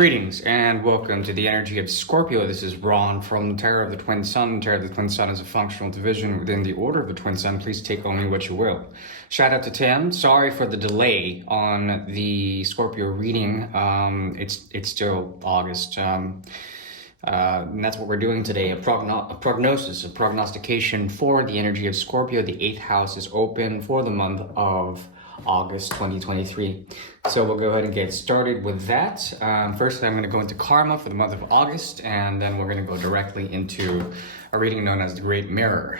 Greetings and welcome to the energy of Scorpio. This is Ron from Tarot of the Twin Sun. Tarot of the Twin Sun is a functional division within the Order of the Twin Sun. Please take only what you will. Shout out to Tim. Sorry for the delay on the Scorpio reading. It's still August. And that's what we're doing today, a prognosis, a prognostication for the energy of Scorpio. The 8th house is open for the month of August 2023. So we'll go ahead and get started with that. First, I'm going to go into karma for the month of August, and then we're going to go directly into a reading known as the Great Mirror.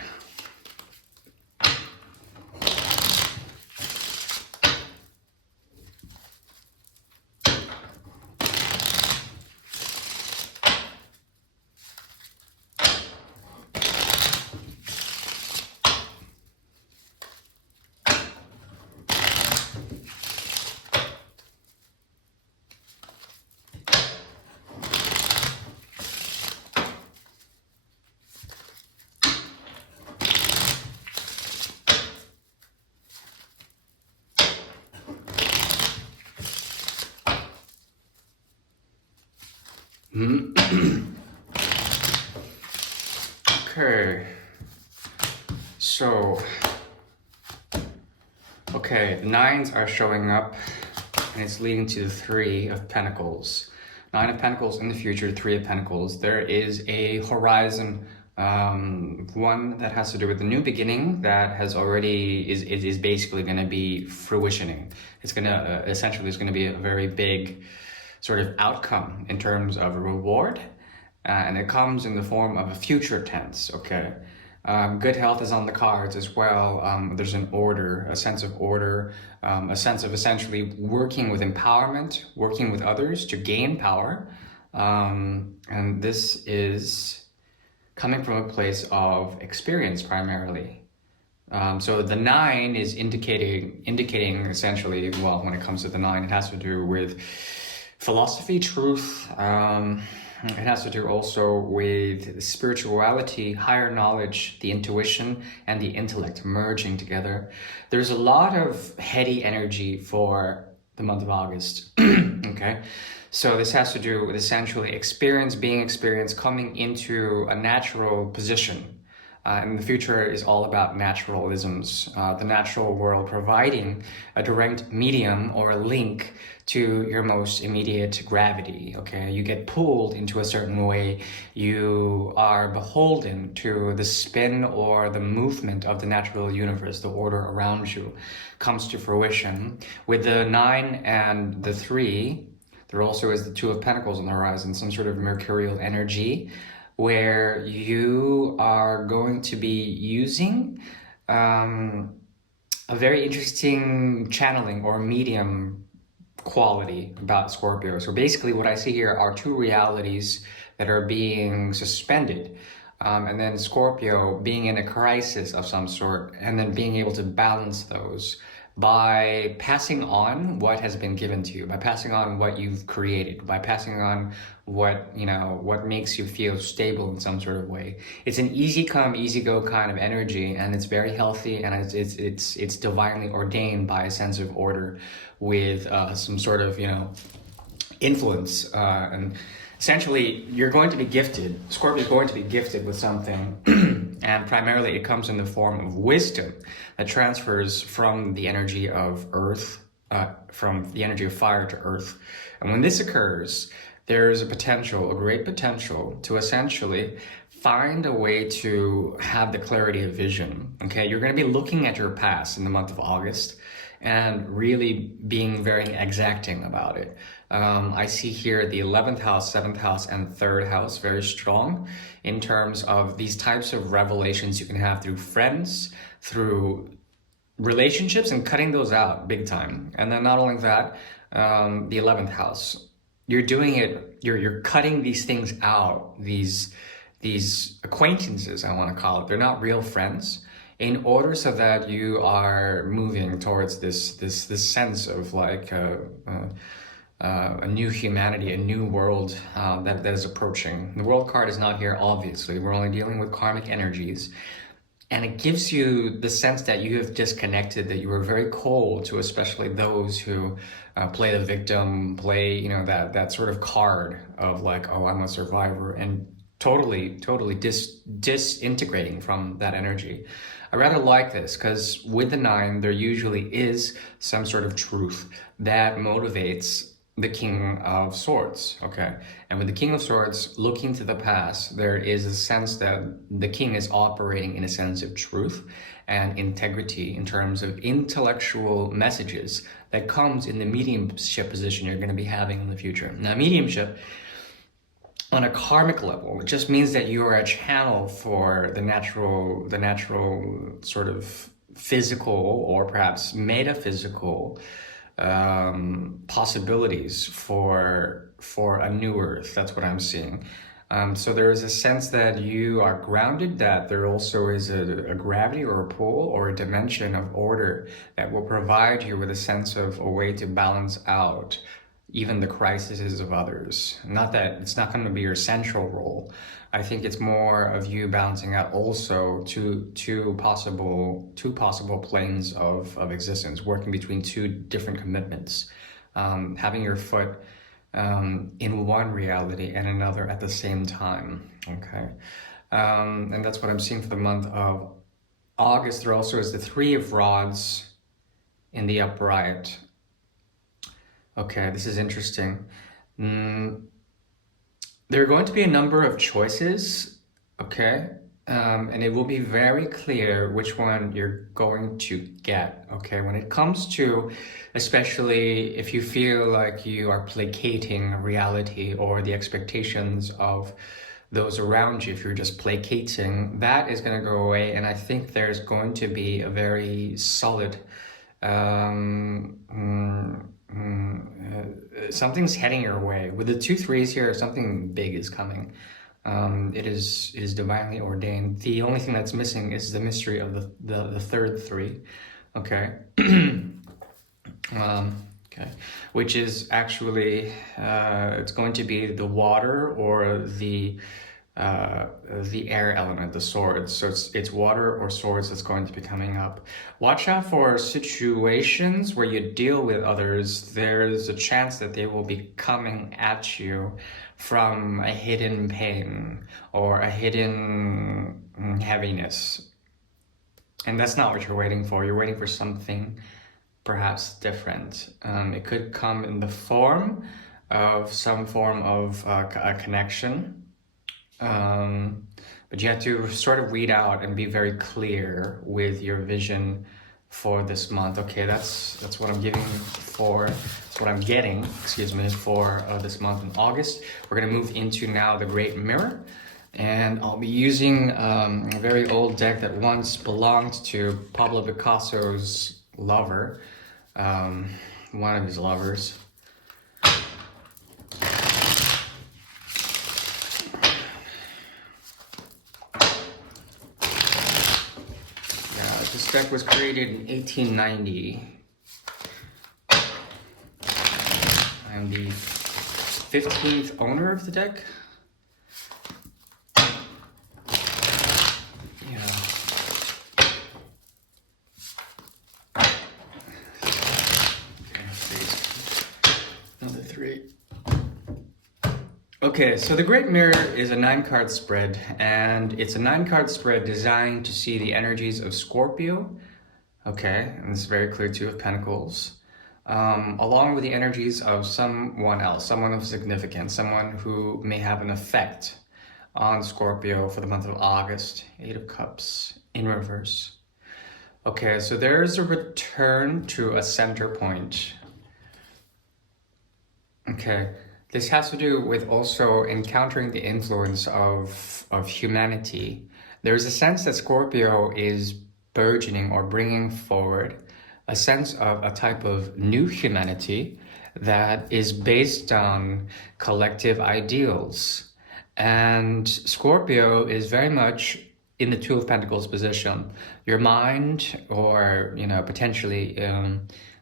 Okay, the nines are showing up, and it's leading to the 3 of Pentacles. 9 of Pentacles in the future, 3 of Pentacles. There is a horizon, one that has to do with the new beginning that has already, is basically going to be fruitioning. It's going to, essentially, there's going to be a very big sort of outcome in terms of a reward, and it comes in the form of a future tense, okay? Good health is on the cards as well. There's an order, a sense of order, a sense of essentially working with empowerment, working with others to gain power. And this is coming from a place of experience primarily. So the 9 is indicating essentially, well, when it comes to the 9, it has to do with philosophy, truth. It has to do also with spirituality, higher knowledge, the intuition, and the intellect merging together. There's a lot of heady energy for the month of August, okay? So this has to do with essentially experience, being experienced, coming into a natural position. And the future is all about naturalisms, the natural world providing a direct medium or a link to your most immediate gravity, okay? You get pulled into a certain way. You are beholden to the spin or the movement of the natural universe. The order around you comes to fruition. With the 9 and the 3, there also is the 2 of Pentacles on the horizon, some sort of mercurial energy, where you are going to be using a very interesting channeling or medium quality about Scorpio. So basically what I see here are 2 realities that are being suspended. And then Scorpio being in a crisis of some sort, and then being able to balance those by passing on what has been given to you, by passing on what you've created, by passing on what, you know, what makes you feel stable in some sort of way. It's an easy come, easy go kind of energy, and it's very healthy, and it's divinely ordained by a sense of order with some sort of, you know, influence. And essentially, you're going to be gifted. Scorpio is going to be gifted with something, and primarily it comes in the form of wisdom that transfers from the energy of earth, from the energy of fire to earth. And when this occurs, there's a potential, a great potential, to essentially find a way to have the clarity of vision, okay? You're going to be looking at your past in the month of August and really being very exacting about it. I see here the 11th house, 7th house, and 3rd house very strong in terms of these types of revelations you can have through friends, through relationships, and cutting those out big time. And then not only that, the 11th house, you're doing it, you're cutting these things out, these acquaintances, I want to call it. They're not real friends, in order so that you are moving towards this sense of like a new humanity, a new world that is approaching. The World card is not here, obviously. We're only dealing with karmic energies. And it gives you the sense that you have disconnected, that you are very cold to especially those who play the victim, play, you know, that sort of card of like, oh, I'm a survivor, and totally disintegrating from that energy. I rather like this because with the 9, there usually is some sort of truth that motivates the King of Swords, okay? And with the King of Swords looking to the past, there is a sense that the king is operating in a sense of truth and integrity in terms of intellectual messages that comes in the mediumship position you're going to be having in the future. Now, mediumship on a karmic level, it just means that you are a channel for the natural sort of physical or perhaps metaphysical possibilities for a new earth. That's what I'm seeing. So there is a sense that you are grounded, that there also is a gravity or a pull or a dimension of order that will provide you with a sense of a way to balance out even the crises of others. Not that it's not going to be your central role. I think it's more of you balancing out also two possible planes of existence, working between two different commitments, having your foot in one reality and another at the same time. Okay, and that's what I'm seeing for the month of August. There also is the 3 of Rods in the upright. Okay, this is interesting. There are going to be a number of choices, okay? And it will be very clear which one you're going to get, okay? When it comes to, especially if you feel like you are placating reality or the expectations of those around you, if you're just placating, that is going to go away. And I think there's going to be a very solid something's heading your way. With the 2 3s here, something big is coming. It is divinely ordained. The only thing that's missing is the mystery of the third 3. Okay. Okay, which is actually it's going to be the water or the air element, the swords. So it's water or swords that's going to be coming up. Watch out for situations where you deal with others. There's a chance that they will be coming at you from a hidden pain or a hidden heaviness. And that's not what you're waiting for. You're waiting for something perhaps different. It could come in the form of some form of a connection. But you have to sort of weed out and be very clear with your vision for this month. Okay, that's what I'm giving for, that's what I'm getting, excuse me, for this month in August. We're gonna move into now the Great Mirror, and I'll be using a very old deck that once belonged to Pablo Picasso's lover, one of his lovers. This deck was created in 1890. I'm the 15th owner of the deck. Yeah. Okay, another 3. Okay, so the Great Mirror is a 9-card spread, and it's a 9-card spread designed to see the energies of Scorpio, okay, and it's very clear, 2 of Pentacles, along with the energies of someone else, someone of significance, someone who may have an effect on Scorpio for the month of August. 8 of Cups in reverse. Okay, so there's a return to a center point. Okay. This has to do with also encountering the influence of humanity. There's a sense that Scorpio is burgeoning or bringing forward a sense of a type of new humanity that is based on collective ideals. And Scorpio is very much in the 2 of Pentacles position. Your mind, or, you know, potentially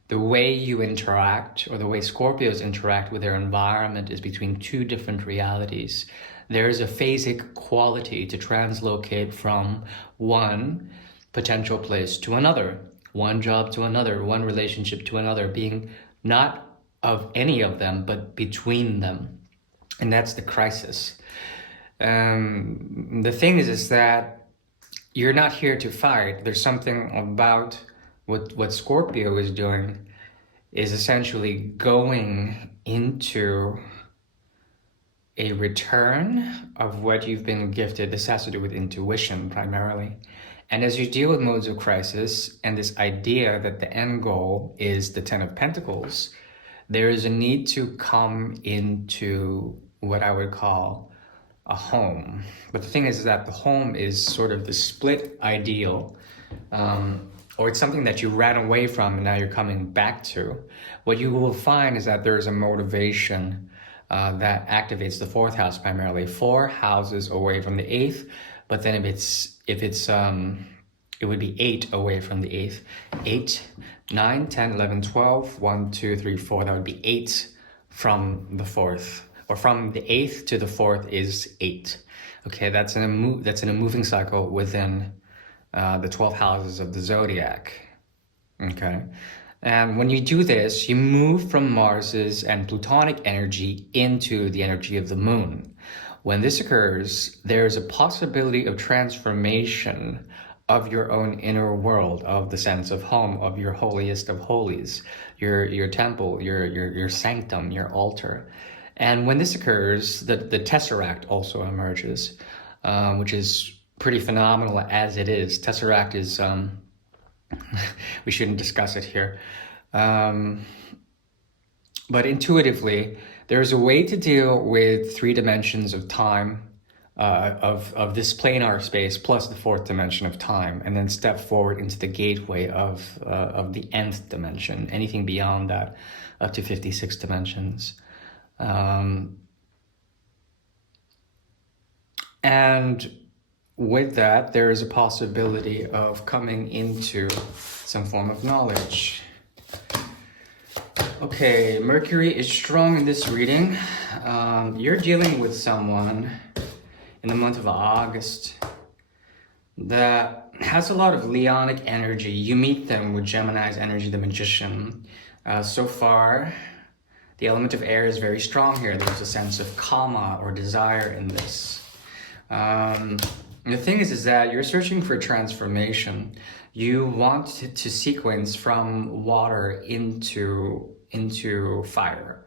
the way you interact, or the way Scorpios interact with their environment, is between 2 different realities. There is a phasic quality to translocate from one potential place to another, one job to another, one relationship to another, being not of any of them, but between them. And that's the crisis. The thing is that you're not here to fight. There's something about what Scorpio is doing is essentially going into a return of what you've been gifted. This has to do with intuition primarily. And as you deal with modes of crisis and this idea that the end goal is the Ten of Pentacles, there is a need to come into what I would call a home. But the thing is that the home is sort of the split ideal, or it's something that you ran away from and now you're coming back to. What you will find is that there's a motivation that activates the fourth house primarily, 4 houses away from the 8th. But then it would be 8 away from the 8th. 8, 9, 10, 11, 12, 1, 2, 3, 4. That would be 8 from the 4th. Or from the 8th to the 4th is 8. Okay, that's in a moving cycle within the 12 houses of the zodiac. Okay, and when you do this, you move from Mars's and Plutonic energy into the energy of the moon. When this occurs, there's a possibility of transformation of your own inner world, of the sense of home, of your holiest of holies, your temple, your sanctum, your altar. And when this occurs, the Tesseract also emerges, which is pretty phenomenal as it is. Tesseract is, we shouldn't discuss it here. But intuitively, there's a way to deal with 3 dimensions of time, of this planar space, plus the 4th dimension of time, and then step forward into the gateway of the nth dimension, anything beyond that, up to 56 dimensions. And with that, there is a possibility of coming into some form of knowledge. Okay, Mercury is strong in this reading. You're dealing with someone in the month of August that has a lot of Leonic energy. You meet them with Gemini's energy, the Magician. So far, the element of air is very strong here. There's a sense of karma or desire in this. The thing is that you're searching for transformation. You want to sequence from water into fire.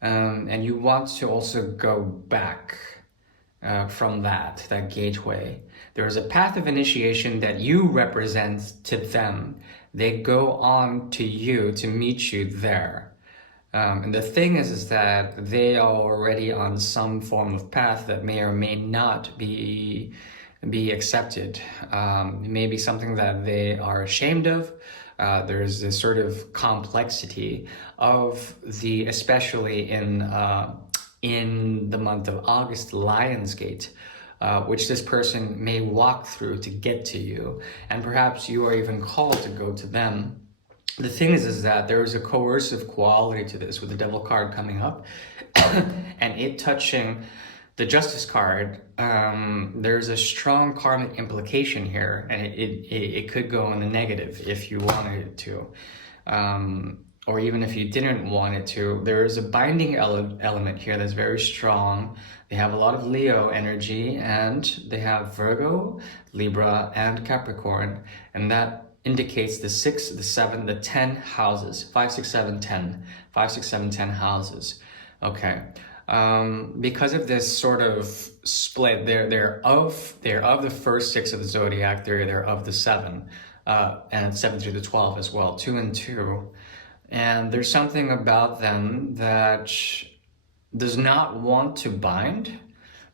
And you want to also go back from that gateway. There is a path of initiation that you represent to them. They go on to you to meet you there. And the thing is that they are already on some form of path that may or may not be accepted. It may be something that they are ashamed of. There's this sort of complexity of especially in the month of August, Lionsgate, which this person may walk through to get to you. And perhaps you are even called to go to them. The thing is that there is a coercive quality to this with the Devil card coming up and it touching the Justice card. There's a strong karmic implication here, and it could go in the negative if you wanted it to. Or even if you didn't want it to. There is a binding element here that's very strong. They have a lot of Leo energy, and they have Virgo, Libra, and Capricorn, and that indicates the 6, the 7, the 10 houses. 5, 6, 7, 10. 5, 6, 7, 10 houses. Okay. Because of this sort of split, they're of the first 6 of the zodiac. They're of the 7, and 7 through the 12 as well. 2 and 2. And there's something about them that does not want to bind,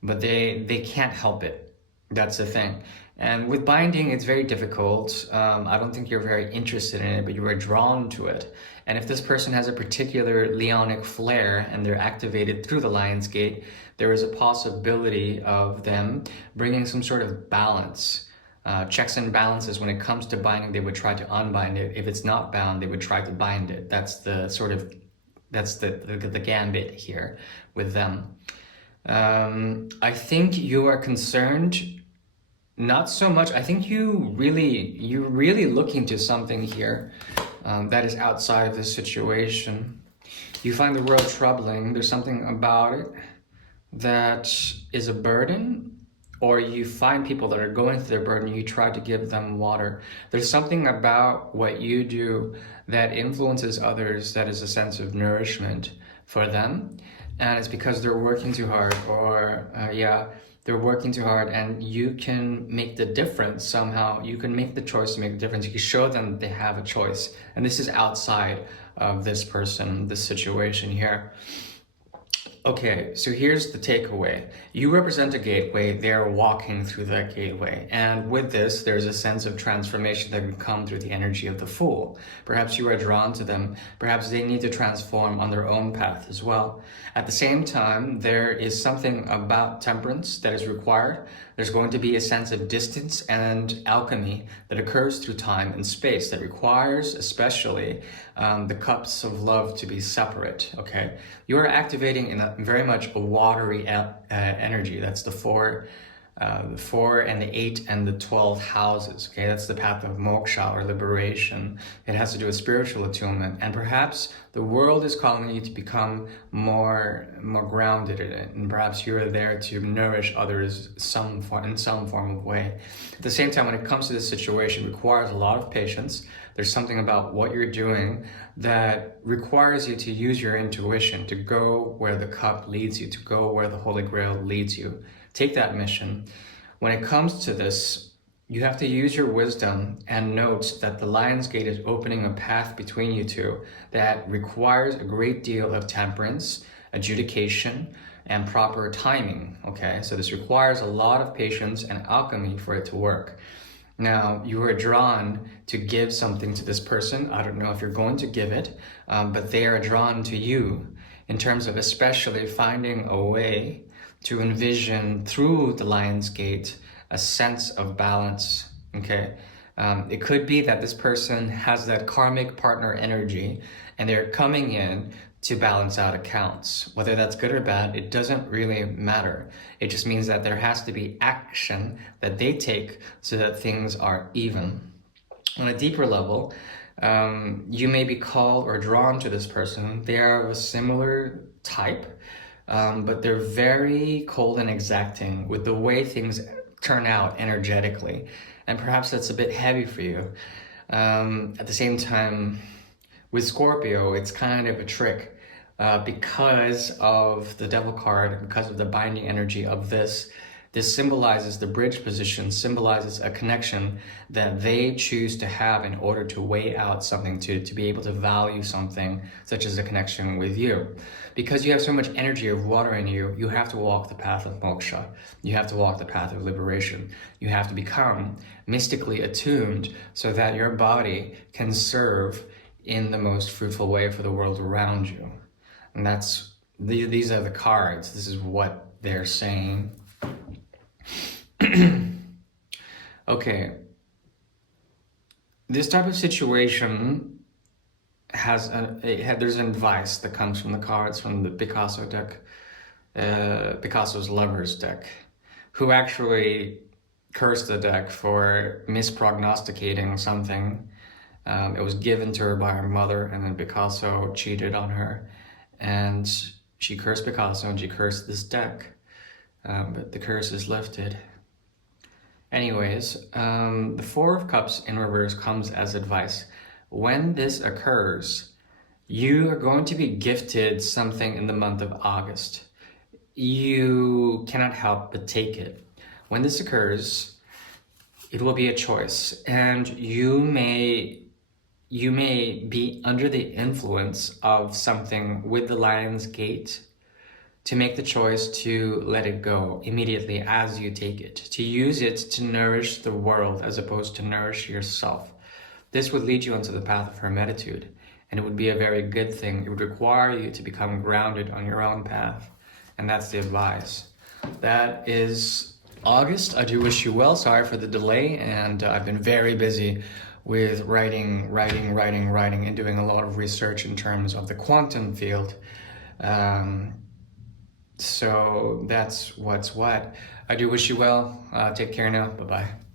but they can't help it. That's the thing. And with binding, it's very difficult. I don't think you're very interested in it, but you are drawn to it. And if this person has a particular Leonic flair and they're activated through the Lion's Gate, there is a possibility of them bringing some sort of balance. Checks and balances. When it comes to binding, they would try to unbind it. If it's not bound, they would try to bind it. That's the sort of, that's the gambit here with them. I think you are concerned Not so much. I think you're really looking to something here that is outside of this situation. You find the world troubling. There's something about it that is a burden, or you find people that are going through their burden, you try to give them water. There's something about what you do that influences others that is a sense of nourishment for them. And it's because they're working too hard, or they're working too hard, and you can make the difference somehow. You can make the choice to make a difference. You can show them they have a choice. And this is outside of this person, this situation here. Okay, so here's the takeaway. You represent a gateway, they're walking through that gateway. And with this, there's a sense of transformation that can come through the energy of the Fool. Perhaps you are drawn to them. Perhaps they need to transform on their own path as well. At the same time, there is something about temperance that is required. There's going to be a sense of distance and alchemy that occurs through time and space that requires especially the cups of love to be separate, okay? You are activating in a very much a watery energy. That's the 4 and the 8 and the 12 houses, okay? That's the path of moksha or liberation. It has to do with spiritual attunement, and perhaps the world is calling you to become more grounded in it, and perhaps you're there to nourish others in some form of way. At the same time, when it comes to this situation, it requires a lot of patience. There's something about what you're doing that requires you to use your intuition, to go where the cup leads you, to go where the Holy Grail leads you. Take that mission. When it comes to this, you have to use your wisdom and note that the Lion's Gate is opening a path between you two that requires a great deal of temperance, adjudication, and proper timing, okay? So this requires a lot of patience and alchemy for it to work. Now, you are drawn to give something to this person. I don't know if you're going to give it, but they are drawn to you in terms of especially finding a way to envision through the Lion's Gate a sense of balance, okay? It could be that this person has that karmic partner energy and they're coming in to balance out accounts. Whether that's good or bad, it doesn't really matter. It just means that there has to be action that they take so that things are even. On a deeper level, you may be called or drawn to this person. They are of a similar type, but they're very cold and exacting with the way things turn out energetically. And perhaps that's a bit heavy for you. At the same time, with Scorpio, it's kind of a trick because of the Devil card, because of the binding energy of this. This symbolizes the bridge position, symbolizes a connection that they choose to have in order to weigh out something, to be able to value something, such as a connection with you. Because you have so much energy of water in you, you have to walk the path of moksha. You have to walk the path of liberation. You have to become mystically attuned so that your body can serve in the most fruitful way for the world around you. And these are the cards. This is what they're saying. Okay, this type of situation there's an advice that comes from the cards from the Picasso deck, Picasso's Lovers deck, who actually cursed the deck for misprognosticating something. It was given to her by her mother, and then Picasso cheated on her, and she cursed Picasso and she cursed this deck. But the curse is lifted. Anyways, the 4 of Cups in reverse comes as advice. When this occurs, you are going to be gifted something in the month of August. You cannot help but take it. When this occurs, it will be a choice, and you may be under the influence of something with the Lion's Gate, to make the choice to let it go immediately as you take it, to use it to nourish the world as opposed to nourish yourself. This would lead you onto the path of hermitude, and it would be a very good thing. It would require you to become grounded on your own path, and that's the advice. That is August. I do wish you well. Sorry for the delay, and I've been very busy with writing, and doing a lot of research in terms of the quantum field. So that's what's what. I do wish you well. Take care now. Bye-bye.